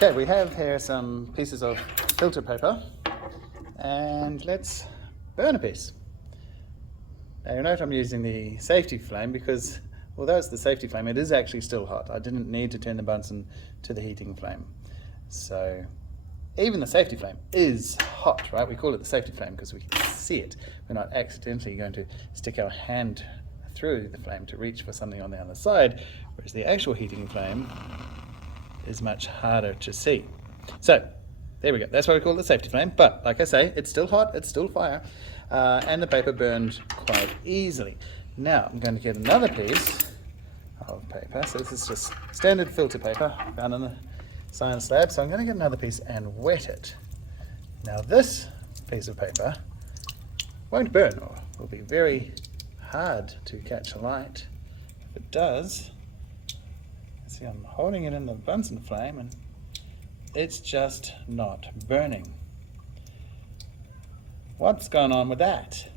Okay, we have here some pieces of filter paper, and let's burn a piece. Now you note I'm using the safety flame because although it's the safety flame, it is actually still hot. I didn't need to turn the Bunsen to the heating flame. So even the safety flame is hot, right? We call it the safety flame because we can see it. We're not accidentally going to stick our hand through the flame to reach for something on the other side, whereas the actual heating flame is much harder to see. So there we go, that's why we call it the safety flame, but like I say, it's still hot, it's still fire, and the paper burned quite easily. Now I'm going to get another piece of paper, so this is just standard filter paper found in the science lab, so I'm going to get another piece and wet it. Now this piece of paper won't burn, or will be very hard to catch alight. If it does, see, I'm holding it in the Bunsen flame and it's just not burning. What's going on with that?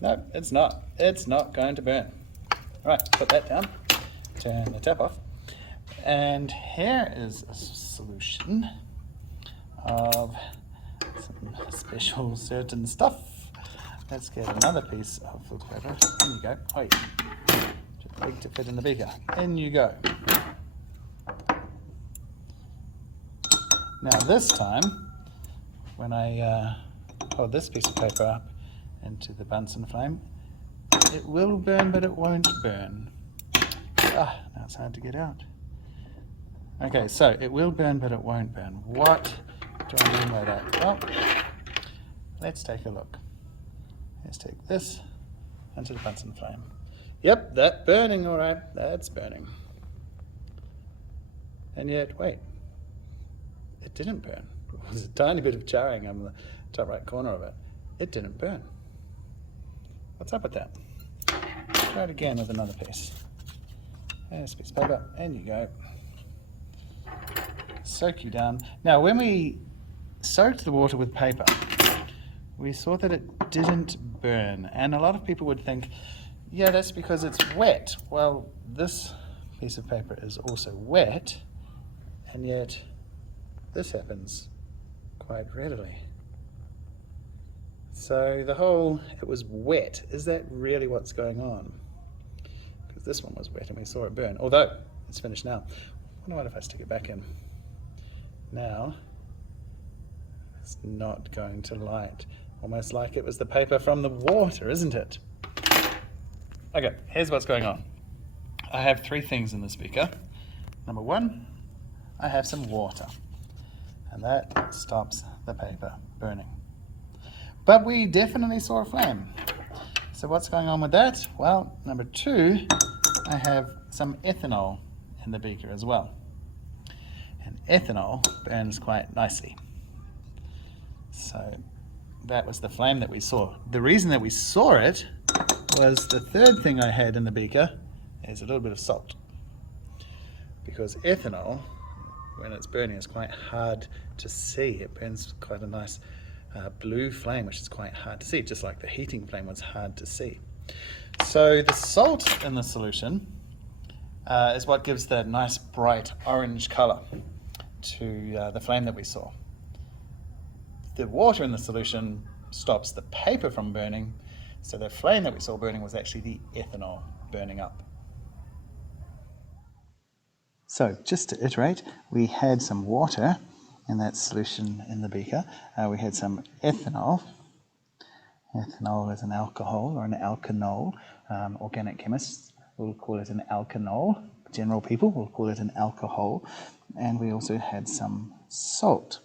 No, it's not. It's not going to burn. Right, put that down. Turn the tap off. And here is a solution of some special certain stuff. Let's get another piece of filter paper. In you go. Oh, yeah. Too big to fit in the beaker. In you go. Now this time, when I hold this piece of paper up into the Bunsen flame, it will burn, but it won't burn. Now it's hard to get out. Okay, so it will burn, but it won't burn. What do I mean by that? Well, let's take a look. Let's take this into the Bunsen flame. Yep, that's burning, all right. That's burning. And yet, wait, it didn't burn. There was a tiny bit of charring on the top right corner of it. It didn't burn. What's up with that? Try it again with another piece. There's a piece of paper, and you go. Soak you down. Now, when we soaked the water with paper, we saw that it didn't burn. And a lot of people would think, yeah, that's because it's wet. Well, this piece of paper is also wet, and yet this happens quite readily. So the whole, it was wet, is that really what's going on? Because this one was wet and we saw it burn, although it's finished now. I wonder what if I stick it back in. Now, it's not going to light. Almost like it was the paper from the water, isn't it? Okay, here's what's going on. I have three things in this beaker. Number one, I have some water, and that stops the paper burning. But we definitely saw a flame. So what's going on with that? Well, number two, I have some ethanol in the beaker as well. And ethanol burns quite nicely. So that was the flame that we saw. The reason that we saw it was the third thing I had in the beaker is a little bit of salt. Because ethanol, when it's burning, is quite hard to see. It burns quite a nice blue flame, which is quite hard to see, just like the heating flame was hard to see. So the salt in the solution is what gives that nice bright orange color to the flame that we saw. The water in the solution stops the paper from burning, so the flame that we saw burning was actually the ethanol burning up. So just to iterate, we had some water in that solution in the beaker. We had some ethanol. Ethanol is an alcohol or an alkanol. Organic chemists will call it an alkanol. General people will call it an alcohol. And we also had some salt.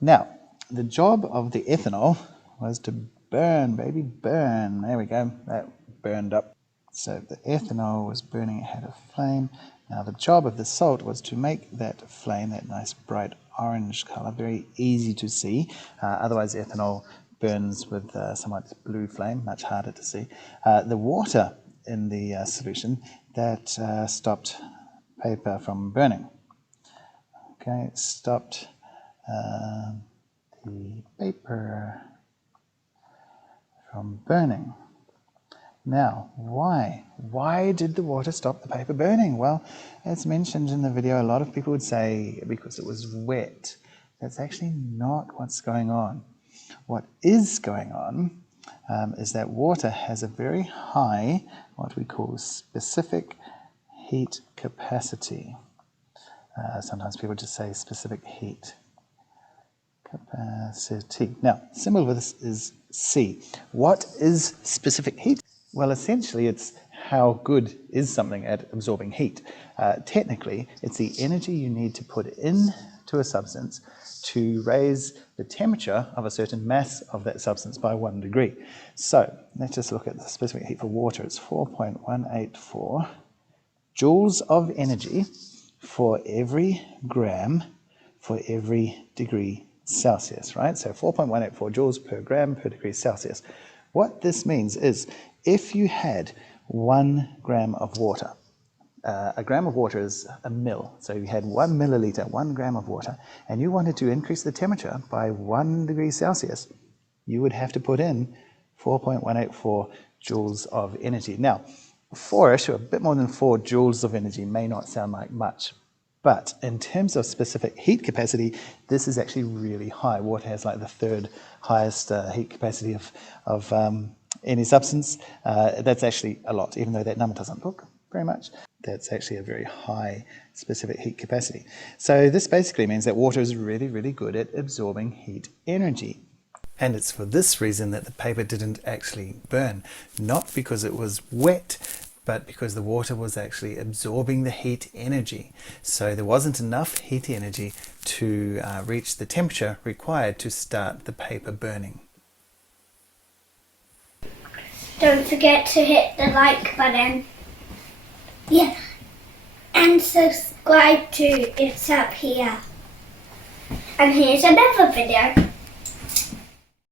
Now, the job of the ethanol was to burn, baby, burn. There we go, that burned up. So the ethanol was burning, it had a flame. Now the job of the salt was to make that flame, that nice bright orange color, very easy to see. Otherwise ethanol burns with somewhat blue flame, much harder to see. The water in the solution, that stopped paper from burning. Okay, it stopped the paper from burning. Now, why? Why did the water stop the paper burning? Well, as mentioned in the video, a lot of people would say because it was wet. That's actually not what's going on. What is going on is that water has a very high, what we call specific heat capacity. Sometimes people just say specific heat capacity. Now, the symbol for this is C. What is specific heat? Well, essentially, it's how good is something at absorbing heat. Technically, it's the energy you need to put into a substance to raise the temperature of a certain mass of that substance by 1 degree. So, let's just look at the specific heat for water. It's 4.184 joules of energy for every gram for every degree Celsius, right? So 4.184 joules per gram per degree Celsius. What this means is if you had 1 gram of water, a gram of water is a mil, so you had 1 milliliter, 1 gram of water, and you wanted to increase the temperature by 1 degree Celsius, you would have to put in 4.184 joules of energy. Now, 4-ish, or a bit more than 4 joules of energy may not sound like much, but in terms of specific heat capacity, this is actually really high. Water has like the 3rd highest heat capacity of any substance. That's actually a lot, even though that number doesn't look very much. That's actually a very high specific heat capacity. So this basically means that water is really, really good at absorbing heat energy. And it's for this reason that the paper didn't actually burn. Not because it was wet, but because the water was actually absorbing the heat energy. So there wasn't enough heat energy to reach the temperature required to start the paper burning. Don't forget to hit the like button. Yeah, and subscribe too. It's up here. And here's another video.